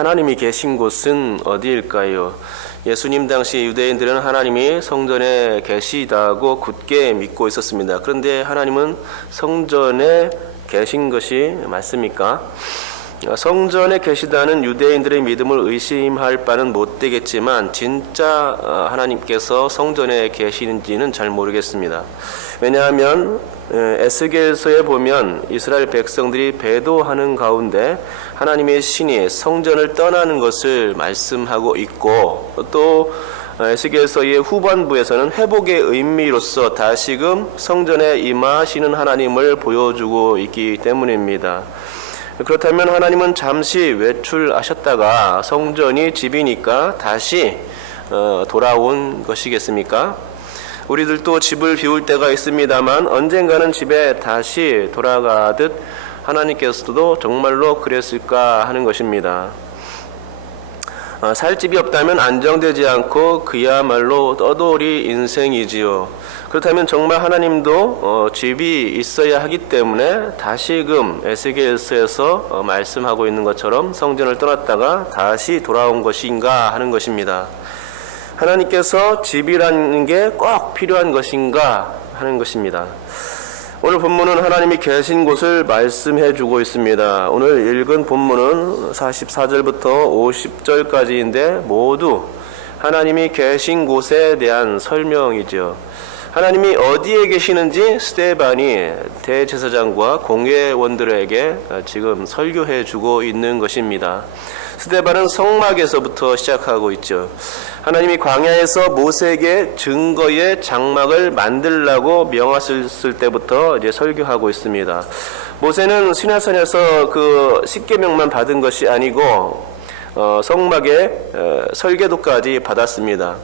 하나님이 계신 곳은 어디일까요? 예수님 당시 유대인들은 하나님이 성전에 계시다고 굳게 믿고 있었습니다. 그런데 하나님은 성전에 계신 것이 맞습니까? 성전에 계시다는 유대인들의 믿음을 의심할 바는 못 되겠지만 진짜 하나님께서 성전에 계시는지는 잘 모르겠습니다. 왜냐하면 에스겔서에 보면 이스라엘 백성들이 배도하는 가운데 하나님의 신이 성전을 떠나는 것을 말씀하고 있고, 또 에스겔서의 후반부에서는 회복의 의미로서 다시금 성전에 임하시는 하나님을 보여주고 있기 때문입니다. 그렇다면 하나님은 잠시 외출하셨다가 성전이 집이니까 다시 돌아온 것이겠습니까? 우리들도 집을 비울 때가 있습니다만 언젠가는 집에 다시 돌아가듯 하나님께서도 정말로 그랬을까 하는 것입니다. 살 집이 없다면 안정되지 않고 그야말로 떠돌이 인생이지요. 그렇다면 정말 하나님도 집이 있어야 하기 때문에 다시금 에스겔서에서 말씀하고 있는 것처럼 성전을 떠났다가 다시 돌아온 것인가 하는 것입니다. 하나님께서 집이라는 게 꼭 필요한 것인가 하는 것입니다. 오늘 본문은 하나님이 계신 곳을 말씀해 주고 있습니다. 오늘 읽은 본문은 44절부터 50절까지인데 모두 하나님이 계신 곳에 대한 설명이죠. 하나님이 어디에 계시는지 스데반이 대제사장과 공회원들에게 지금 설교해 주고 있는 것입니다. 스데반은 성막에서부터 시작하고 있죠. 하나님이 광야에서 모세에게 증거의 장막을 만들라고 명하셨을 때부터 이제 설교하고 있습니다. 모세는 시내산에서 그 십계명만 받은 것이 아니고 성막의 설계도까지 받았습니다.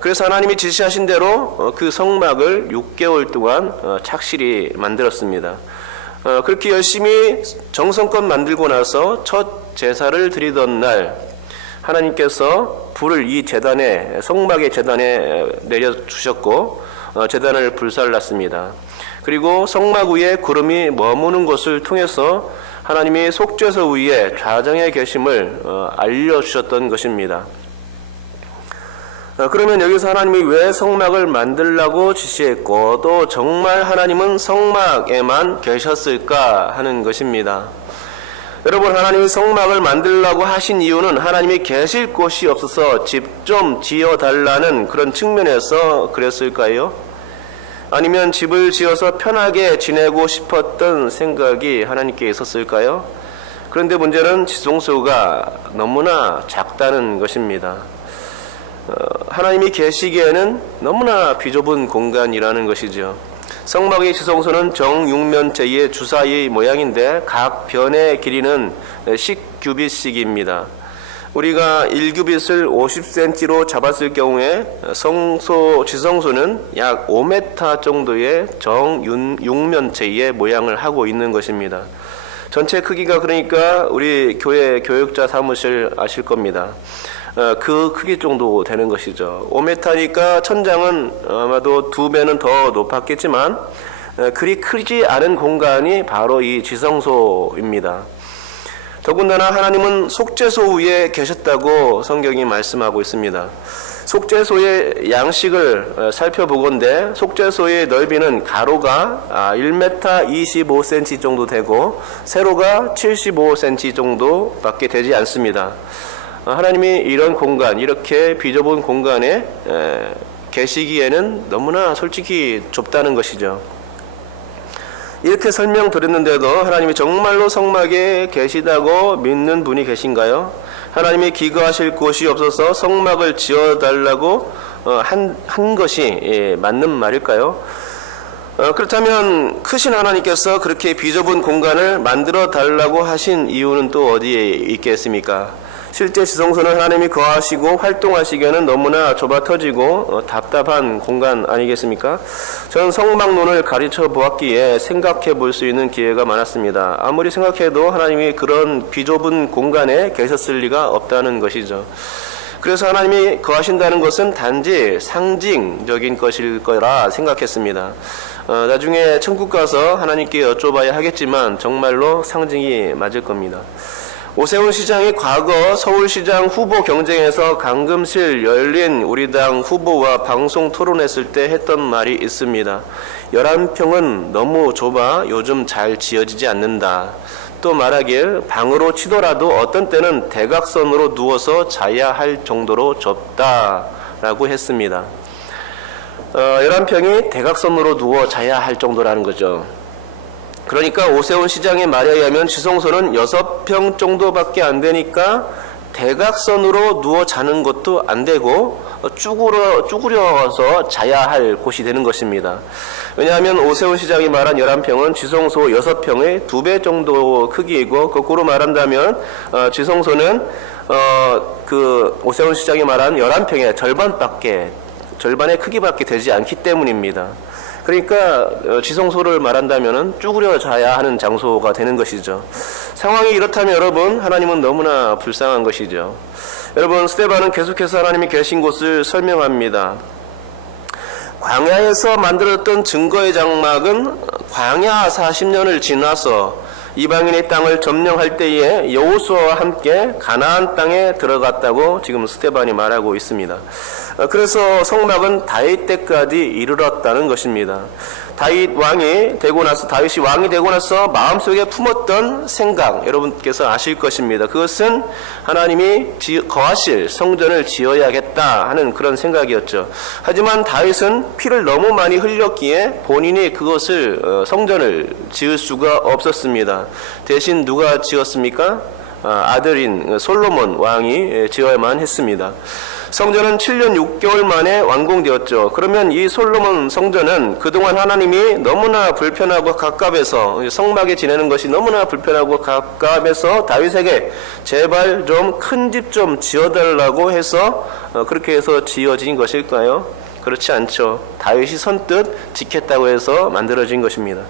그래서 하나님이 지시하신 대로 그 성막을 6개월 동안 착실히 만들었습니다. 그렇게 열심히 정성껏 만들고 나서 첫 제사를 드리던 날 하나님께서 불을 이 제단에, 성막의 제단에 내려주셨고 제단을 불살랐습니다. 그리고 성막 위에 구름이 머무는 것을 통해서 하나님이 속죄소 위에 좌정에 계심을 알려주셨던 것입니다. 그러면 여기서 하나님이 왜 성막을 만들라고 지시했고 또 정말 하나님은 성막에만 계셨을까 하는 것입니다. 여러분, 하나님이 성막을 만들라고 하신 이유는 하나님이 계실 곳이 없어서 집 좀 지어달라는 그런 측면에서 그랬을까요? 아니면 집을 지어서 편하게 지내고 싶었던 생각이 하나님께 있었을까요? 그런데 문제는 지성소가 너무나 작다는 것입니다. 하나님이 계시기에는 너무나 비좁은 공간이라는 것이죠. 성막의 지성소는 정육면체의 주사위 모양인데 각 변의 길이는 10규빗씩입니다. 우리가 1규빗을 50cm로 잡았을 경우에 지성소는 약 5m 정도의 정육면체의 모양을 하고 있는 것입니다. 전체 크기가 그러니까 우리 교회 교육자 사무실 아실 겁니다. 그 크기 정도 되는 것이죠. 5m니까 천장은 아마도 2배는 더 높았겠지만 그리 크지 않은 공간이 바로 이 지성소입니다. 더군다나 하나님은 속죄소 위에 계셨다고 성경이 말씀하고 있습니다. 속죄소의 양식을 살펴보건대 속죄소의 넓이는 가로가 1m 25cm 정도 되고 세로가 75cm 정도밖에 되지 않습니다. 하나님이 이런 공간, 이렇게 비좁은 공간에 계시기에는 너무나 솔직히 좁다는 것이죠. 이렇게 설명드렸는데도 하나님이 정말로 성막에 계시다고 믿는 분이 계신가요? 하나님이 기거하실 곳이 없어서 성막을 지어달라고 한 것이 맞는 말일까요? 그렇다면 크신 하나님께서 그렇게 비좁은 공간을 만들어 달라고 하신 이유는 또 어디에 있겠습니까? 실제 지성소는 하나님이 거하시고 활동하시기에는 너무나 좁아 터지고 답답한 공간 아니겠습니까? 저는 성막론을 가르쳐 보았기에 생각해 볼 수 있는 기회가 많았습니다. 아무리 생각해도 하나님이 그런 비좁은 공간에 계셨을 리가 없다는 것이죠. 그래서 하나님이 거하신다는 것은 단지 상징적인 것일 거라 생각했습니다. 나중에 천국 가서 하나님께 여쭤봐야 하겠지만 정말로 상징이 맞을 겁니다. 오세훈 시장이 과거 서울시장 후보 경쟁에서 강금실 열린 우리 당 후보와 방송 토론했을 때 했던 말이 있습니다. 11평은 너무 좁아 요즘 잘 지어지지 않는다. 또 말하길 방으로 치더라도 어떤 때는 대각선으로 누워서 자야 할 정도로 좁다라고 했습니다. 11평이 대각선으로 누워 자야 할 정도라는 거죠. 그러니까 오세훈 시장의 말에 의하면 지성소는 6평 정도밖에 안 되니까 대각선으로 누워 자는 것도 안 되고 쭈그려서 자야 할 곳이 되는 것입니다. 왜냐하면 오세훈 시장이 말한 11평은 지성소 6평의 2배 정도 크기이고, 거꾸로 말한다면 지성소는 그 오세훈 시장이 말한 11평의 절반의 크기밖에 되지 않기 때문입니다. 그러니까 지성소를 말한다면 쭈그려 자야 하는 장소가 되는 것이죠. 상황이 이렇다면 여러분, 하나님은 너무나 불쌍한 것이죠. 여러분, 스데반은 계속해서 하나님이 계신 곳을 설명합니다. 광야에서 만들었던 증거의 장막은 광야 40년을 지나서 이방인의 땅을 점령할 때에 여호수아와 함께 가나안 땅에 들어갔다고 지금 스데반이 말하고 있습니다. 그래서 성막은 다윗 때까지 이르렀다는 것입니다. 다윗이 왕이 되고 나서 마음속에 품었던 생각, 여러분께서 아실 것입니다. 그것은 하나님이 거하실 성전을 지어야겠다 하는 그런 생각이었죠. 하지만 다윗은 피를 너무 많이 흘렸기에 본인이 그것을 성전을 지을 수가 없었습니다. 대신 누가 지었습니까? 아들인 솔로몬 왕이 지어야만 했습니다. 성전은 7년 6개월 만에 완공되었죠. 그러면 이 솔로몬 성전은 그동안 하나님이 너무나 불편하고 갑갑해서, 성막에 지내는 것이 너무나 불편하고 갑갑해서 다윗에게 제발 좀 큰 집 좀 지어달라고 해서 그렇게 해서 지어진 것일까요? 그렇지 않죠. 다윗이 선뜻 짓겠다고 해서 만들어진 것입니다.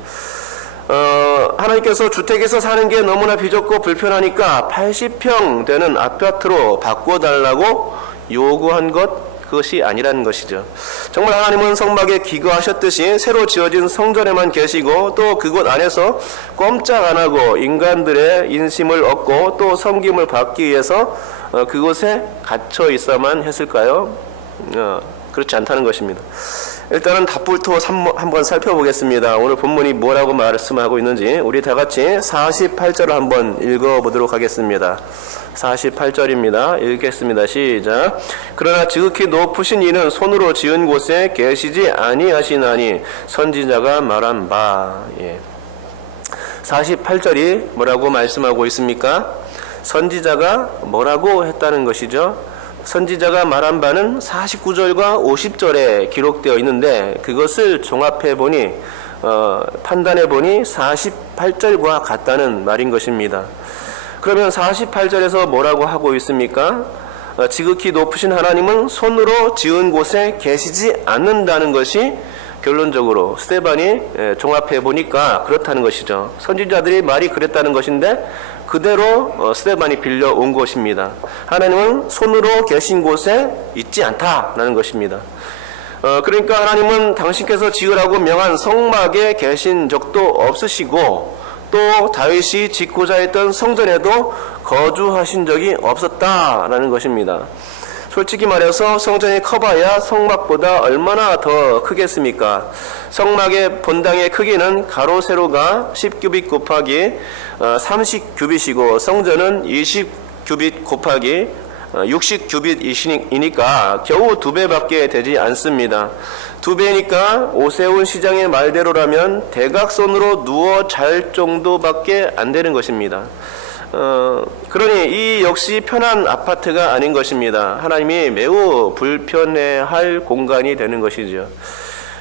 하나님께서 주택에서 사는 게 너무나 비좁고 불편하니까 80평 되는 아파트로 바꿔달라고 요구한 그것이 아니라는 것이죠. 정말 하나님은 성막에 기거하셨듯이 새로 지어진 성전에만 계시고, 또 그곳 안에서 꼼짝 안 하고 인간들의 인심을 얻고 또 섬김을 받기 위해서 그곳에 갇혀 있어만 했을까요? 그렇지 않다는 것입니다. 일단은 답불토 한번 살펴보겠습니다. 오늘 본문이 뭐라고 말씀하고 있는지 우리 다 같이 48절을 한번 읽어보도록 하겠습니다. 48절입니다. 읽겠습니다. 시작. 그러나 지극히 높으신 이는 손으로 지은 곳에 계시지 아니하시나니 선지자가 말한 바. 48절이 뭐라고 말씀하고 있습니까? 선지자가 뭐라고 했다는 것이죠. 선지자가 말한 바는 49절과 50절에 기록되어 있는데, 그것을 종합해보니 판단해보니 48절과 같다는 말인 것입니다. 그러면 48절에서 뭐라고 하고 있습니까? 지극히 높으신 하나님은 손으로 지은 곳에 계시지 않는다는 것이 결론적으로 스데반이 종합해보니까 그렇다는 것이죠. 선지자들이 말이 그랬다는 것인데 그대로 스데반이 빌려온 것입니다. 하나님은 손으로 계신 곳에 있지 않다라는 것입니다. 그러니까 하나님은 당신께서 지으라고 명한 성막에 계신 적도 없으시고, 또 다윗이 짓고자 했던 성전에도 거주하신 적이 없었다라는 것입니다. 솔직히 말해서 성전이 커봐야 성막보다 얼마나 더 크겠습니까? 성막의 본당의 크기는 가로 세로가 10규빗 곱하기 30규빗이고 성전은 20규빗 곱하기 60규빗이니까 겨우 2배밖에 되지 않습니다. 2배니까 오세훈 시장의 말대로라면 대각선으로 누워 잘 정도밖에 안 되는 것입니다. 그러니 이 역시 편한 아파트가 아닌 것입니다. 하나님이 매우 불편해할 공간이 되는 것이죠.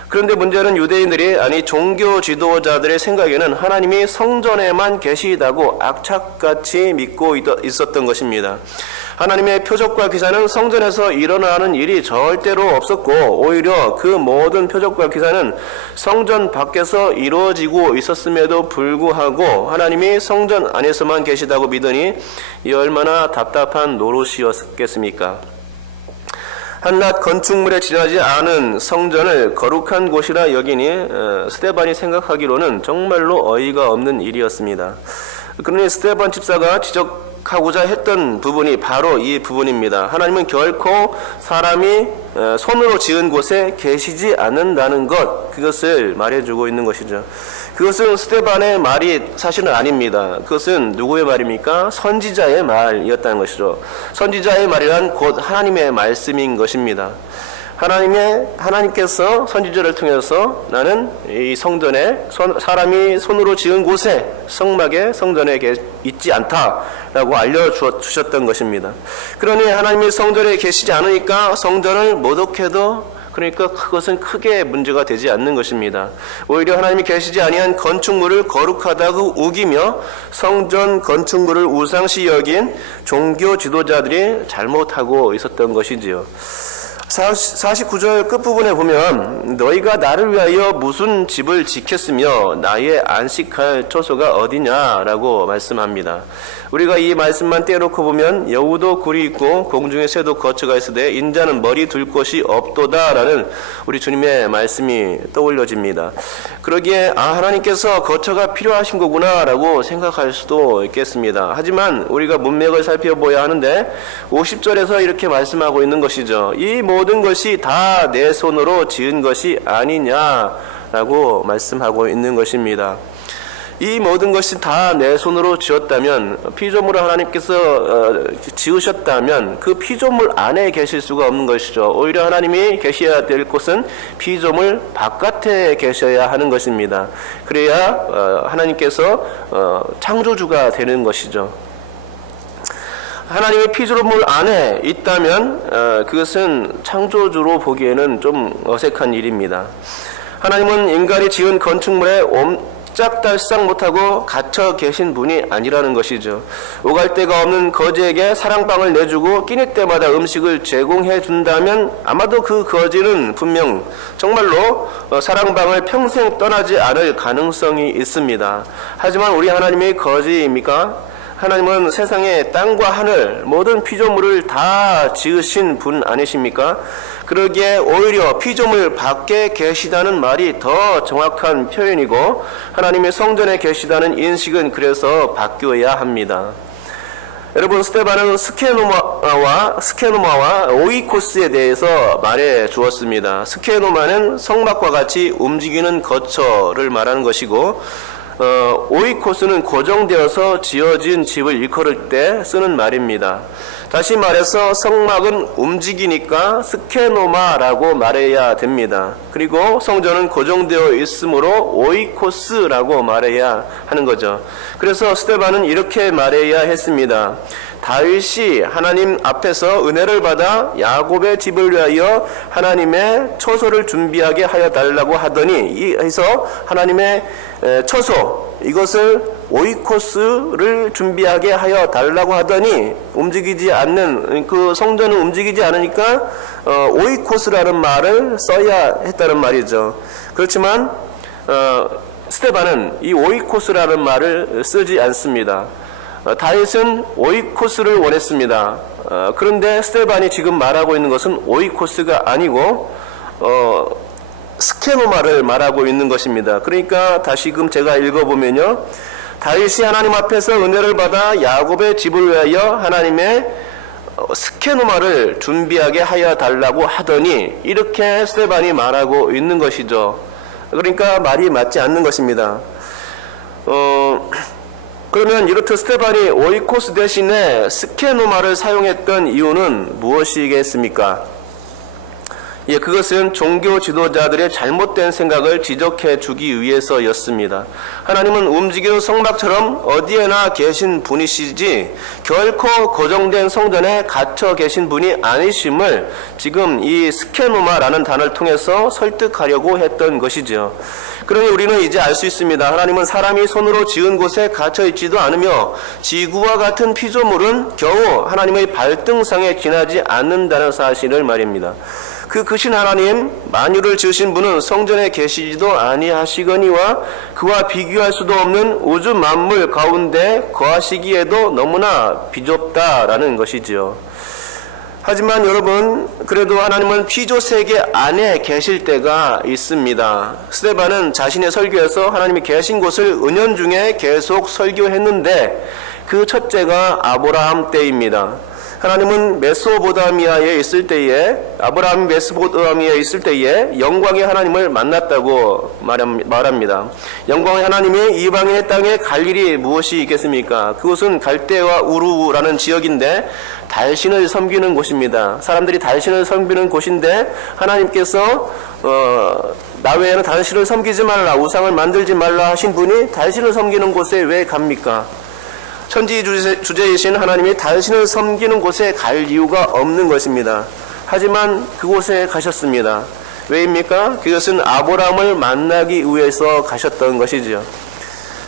그런데 문제는 유대인들이, 아니 종교 지도자들의 생각에는 하나님이 성전에만 계시다고 악착같이 믿고 있었던 것입니다. 하나님의 표적과 기사는 성전에서 일어나는 일이 절대로 없었고, 오히려 그 모든 표적과 기사는 성전 밖에서 이루어지고 있었음에도 불구하고 하나님이 성전 안에서만 계시다고 믿으니 이 얼마나 답답한 노릇이었겠습니까? 한낱 건축물에 지나지 않은 성전을 거룩한 곳이라 여기니 스데반이 생각하기로는 정말로 어이가 없는 일이었습니다. 그러니 스데반 집사가 인식하고자 했던 부분이 바로 이 부분입니다. 하나님은 결코 사람이 손으로 지은 곳에 계시지 않는다는 것, 그것을 말해주고 있는 것이죠. 그것은 스데반의 말이 사실은 아닙니다. 그것은 누구의 말입니까? 선지자의 말이었다는 것이죠. 선지자의 말이란 곧 하나님의 말씀인 것입니다. 하나님께서 선지자를 통해서 나는 이 성전에 사람이 손으로 지은 곳에 성막에 성전에 있지 않다라고 알려주셨던 것입니다. 그러니 하나님이 성전에 계시지 않으니까 성전을 모독해도 그러니까 그것은 크게 문제가 되지 않는 것입니다. 오히려 하나님이 계시지 아니한 건축물을 거룩하다고 우기며 성전 건축물을 우상시 여긴 종교 지도자들이 잘못하고 있었던 것이지요. 49절 끝부분에 보면 너희가 나를 위하여 무슨 집을 지켰으며 나의 안식할 처소가 어디냐라고 말씀합니다. 우리가 이 말씀만 떼놓고 보면 여우도 굴이 있고 공중의 새도 거처가 있으되 인자는 머리 둘 곳이 없도다라는 우리 주님의 말씀이 떠올려집니다. 그러기에 하나님께서 거처가 필요하신 거구나라고 생각할 수도 있겠습니다. 하지만 우리가 문맥을 살펴봐야 하는데 50절에서 이렇게 말씀하고 있는 것이죠. 이 모든 것이 다 내 손으로 지은 것이 아니냐라고 말씀하고 있는 것입니다. 이 모든 것이 다 내 손으로 지었다면, 피조물을 하나님께서 지으셨다면 그 피조물 안에 계실 수가 없는 것이죠. 오히려 하나님이 계셔야 될 곳은 피조물 바깥에 계셔야 하는 것입니다. 그래야 하나님께서 창조주가 되는 것이죠. 하나님의 피조물 안에 있다면 그것은 창조주로 보기에는 좀 어색한 일입니다. 하나님은 인간이 지은 건축물에 옴짝달싹 못하고 갇혀 계신 분이 아니라는 것이죠. 오갈 데가 없는 거지에게 사랑방을 내주고 끼니 때마다 음식을 제공해 준다면 아마도 그 거지는 분명 정말로 사랑방을 평생 떠나지 않을 가능성이 있습니다. 하지만 우리 하나님이 거지입니까? 하나님은 세상의 땅과 하늘 모든 피조물을 다 지으신 분 아니십니까? 그러기에 오히려 피조물 밖에 계시다는 말이 더 정확한 표현이고 하나님의 성전에 계시다는 인식은 그래서 바뀌어야 합니다. 여러분, 스데반은 스케노마와 오이코스에 대해서 말해 주었습니다. 스케노마는 성막과 같이 움직이는 거처를 말하는 것이고 오이코스는 고정되어서 지어진 집을 일컬을 때 쓰는 말입니다. 다시 말해서 성막은 움직이니까 스케노마라고 말해야 됩니다. 그리고 성전은 고정되어 있으므로 오이코스라고 말해야 하는 거죠. 그래서 스데반은 이렇게 말해야 했습니다. 다윗이 하나님 앞에서 은혜를 받아 야곱의 집을 위하여 하나님의 처소를 준비하게 하여 달라고 하더니 해서 하나님의 처소, 이것을 오이코스를 준비하게 하여 달라고 하더니 움직이지 않는, 그 성전은 움직이지 않으니까 오이코스라는 말을 써야 했다는 말이죠. 그렇지만 스데반은 이 오이코스라는 말을 쓰지 않습니다. 다윗은 오이코스를 원했습니다. 그런데 스데반이 지금 말하고 있는 것은 오이코스가 아니고 스케노마를 말하고 있는 것입니다. 그러니까 다시금 제가 읽어보면요, 다윗이 하나님 앞에서 은혜를 받아 야곱의 집을 위하여 하나님의 스케노마를 준비하게 하여 달라고 하더니 이렇게 스데반이 말하고 있는 것이죠. 그러니까 말이 맞지 않는 것입니다. 그러면 이렇듯 스데반이 오이코스 대신에 스케노마를 사용했던 이유는 무엇이겠습니까? 그것은 종교 지도자들의 잘못된 생각을 지적해 주기 위해서였습니다. 하나님은 움직이는 성막처럼 어디에나 계신 분이시지 결코 고정된 성전에 갇혀 계신 분이 아니심을 지금 이 스케노마라는 단어를 통해서 설득하려고 했던 것이죠. 그러니 우리는 이제 알 수 있습니다. 하나님은 사람이 손으로 지은 곳에 갇혀 있지도 않으며 지구와 같은 피조물은 겨우 하나님의 발등상에 지나지 않는다는 사실을 말입니다. 그 크신 하나님, 만유를 지으신 분은 성전에 계시지도 아니하시거니와 그와 비교할 수도 없는 우주 만물 가운데 거하시기에도 너무나 비좁다라는 것이지요. 하지만 여러분, 그래도 하나님은 피조 세계 안에 계실 때가 있습니다. 스데반은 자신의 설교에서 하나님이 계신 곳을 은연중에 계속 설교했는데 그 첫째가 아브라함 때입니다. 하나님은 메소포타미아에 있을 때에, 아브라함이 메소포타미아에 있을 때에 영광의 하나님을 만났다고 말합니다. 영광의 하나님이 이방인의 땅에 갈 일이 무엇이 있겠습니까? 그곳은 갈대와 우루라는 지역인데 달신을 섬기는 곳입니다. 사람들이 달신을 섬기는 곳인데 하나님께서 나 외에는 달신을 섬기지 말라, 우상을 만들지 말라 하신 분이 달신을 섬기는 곳에 왜 갑니까? 천지 주제이신 하나님이 달신을 섬기는 곳에 갈 이유가 없는 것입니다. 하지만 그곳에 가셨습니다. 왜입니까? 그것은 아브라함을 만나기 위해서 가셨던 것이지요.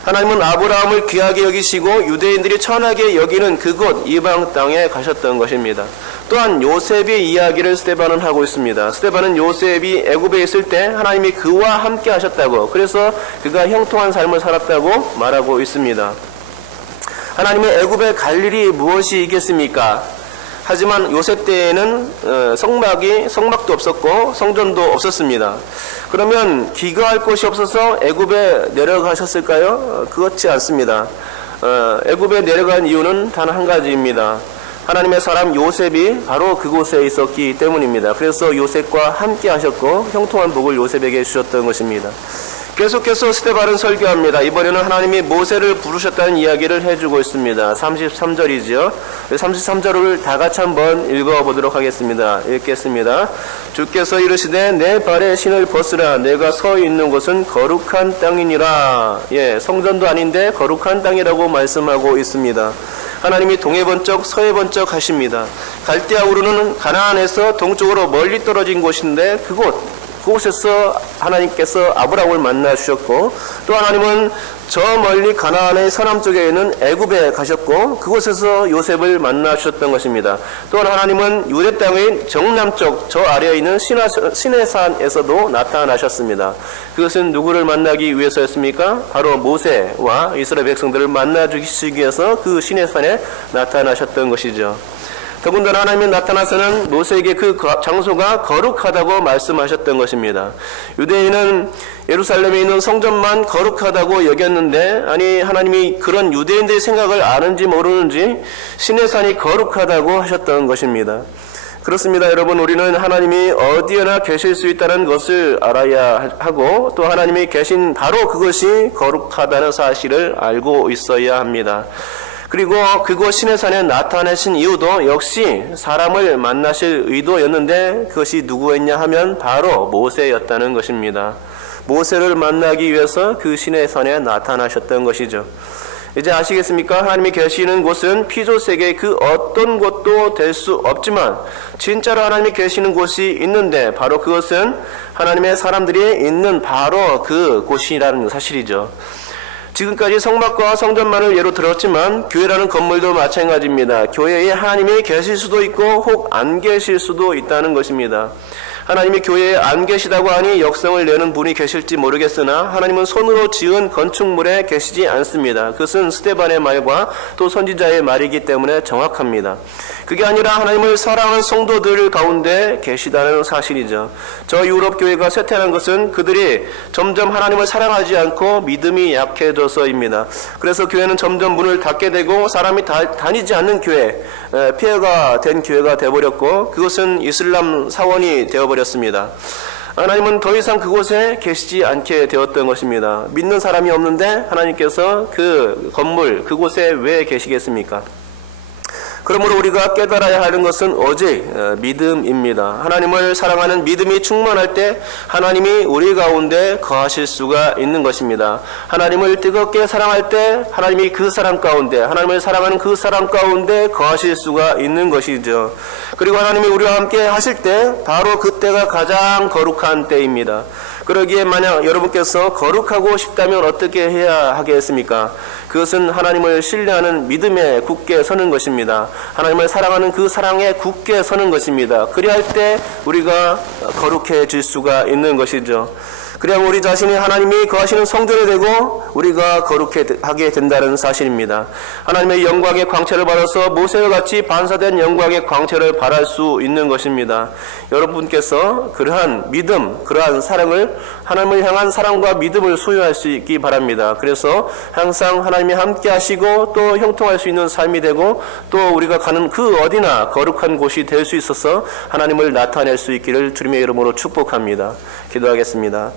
하나님은 아브라함을 귀하게 여기시고 유대인들이 천하게 여기는 그곳 이방 땅에 가셨던 것입니다. 또한 요셉의 이야기를 스데반은 하고 있습니다. 스데반은 요셉이 애굽에 있을 때 하나님이 그와 함께 하셨다고, 그래서 그가 형통한 삶을 살았다고 말하고 있습니다. 하나님의 애굽에 갈 일이 무엇이 있겠습니까? 하지만 요셉 때에는 성막도 없었고 성전도 없었습니다. 그러면 기거할 곳이 없어서 애굽에 내려가셨을까요? 그렇지 않습니다. 애굽에 내려간 이유는 단 한 가지입니다. 하나님의 사람 요셉이 바로 그곳에 있었기 때문입니다. 그래서 요셉과 함께 하셨고 형통한 복을 요셉에게 주셨던 것입니다. 계속해서 스데반은 설교합니다. 이번에는 하나님이 모세를 부르셨다는 이야기를 해주고 있습니다. 33절이죠. 33절을 다 같이 한번 읽어보도록 하겠습니다. 읽겠습니다. 주께서 이르시되 내 발에 신을 벗으라. 내가 서 있는 곳은 거룩한 땅이니라. 성전도 아닌데 거룩한 땅이라고 말씀하고 있습니다. 하나님이 동해 번쩍 서해 번쩍 하십니다. 갈대아 우르는 가나안에서 동쪽으로 멀리 떨어진 곳인데 그곳에서 하나님께서 아브라함을 만나 주셨고, 또 하나님은 저 멀리 가나안의 서남쪽에 있는 애굽에 가셨고 그곳에서 요셉을 만나 주셨던 것입니다. 또한 하나님은 유대 땅의 정남쪽 저 아래에 있는 시내산에서도 나타나셨습니다. 그것은 누구를 만나기 위해서였습니까? 바로 모세와 이스라엘 백성들을 만나 주시기 위해서 그 시내산에 나타나셨던 것이죠. 더군다나 하나님이 나타나서는 모세에게 그 장소가 거룩하다고 말씀하셨던 것입니다. 유대인은 예루살렘에 있는 성전만 거룩하다고 여겼는데, 아니 하나님이 그런 유대인들의 생각을 아는지 모르는지 시내산이 거룩하다고 하셨던 것입니다. 그렇습니다. 여러분, 우리는 하나님이 어디에나 계실 수 있다는 것을 알아야 하고, 또 하나님이 계신 바로 그것이 거룩하다는 사실을 알고 있어야 합니다. 그리고 그곳 시내산에 나타내신 이유도 역시 사람을 만나실 의도였는데, 그것이 누구였냐 하면 바로 모세였다는 것입니다. 모세를 만나기 위해서 그 시내산에 나타나셨던 것이죠. 이제 아시겠습니까? 하나님이 계시는 곳은 피조세계의 그 어떤 곳도 될 수 없지만 진짜로 하나님이 계시는 곳이 있는데, 바로 그것은 하나님의 사람들이 있는 바로 그 곳이라는 사실이죠. 지금까지 성막과 성전만을 예로 들었지만 교회라는 건물도 마찬가지입니다. 교회에 하나님이 계실 수도 있고 혹 안 계실 수도 있다는 것입니다. 하나님이 교회에 안 계시다고 하니 역성을 내는 분이 계실지 모르겠으나 하나님은 손으로 지은 건축물에 계시지 않습니다. 그것은 스데반의 말과 또 선지자의 말이기 때문에 정확합니다. 그게 아니라 하나님을 사랑하는 성도들 가운데 계시다는 사실이죠. 저 유럽 교회가 쇠퇴하는 것은 그들이 점점 하나님을 사랑하지 않고 믿음이 약해져서입니다. 그래서 교회는 점점 문을 닫게 되고 사람이 다니지 않는 교회, 폐허가 된 교회가 되어버렸고 그것은 이슬람 사원이 되어버렸습니다. 하나님은 더 이상 그곳에 계시지 않게 되었던 것입니다. 믿는 사람이 없는데 하나님께서 그 건물, 그곳에 왜 계시겠습니까? 그러므로 우리가 깨달아야 하는 것은 오직 믿음입니다. 하나님을 사랑하는 믿음이 충만할 때 하나님이 우리 가운데 거하실 수가 있는 것입니다. 하나님을 뜨겁게 사랑할 때 하나님이 그 사람 가운데, 하나님을 사랑하는 그 사람 가운데 거하실 수가 있는 것이죠. 그리고 하나님이 우리와 함께 하실 때 바로 그때가 가장 거룩한 때입니다. 그러기에 만약 여러분께서 거룩하고 싶다면 어떻게 해야 하겠습니까? 그것은 하나님을 신뢰하는 믿음에 굳게 서는 것입니다. 하나님을 사랑하는 그 사랑에 굳게 서는 것입니다. 그리할 때 우리가 거룩해질 수가 있는 것이죠. 그래야 우리 자신이 하나님이 거하시는 성전이 되고 우리가 거룩하게 된다는 사실입니다. 하나님의 영광의 광채를 받아서 모세와 같이 반사된 영광의 광채를 발할 수 있는 것입니다. 여러분께서 그러한 믿음, 그러한 사랑을, 하나님을 향한 사랑과 믿음을 소유할 수 있기 바랍니다. 그래서 항상 하나님이 함께 하시고 또 형통할 수 있는 삶이 되고 또 우리가 가는 그 어디나 거룩한 곳이 될 수 있어서 하나님을 나타낼 수 있기를 주님의 이름으로 축복합니다. 기도하겠습니다.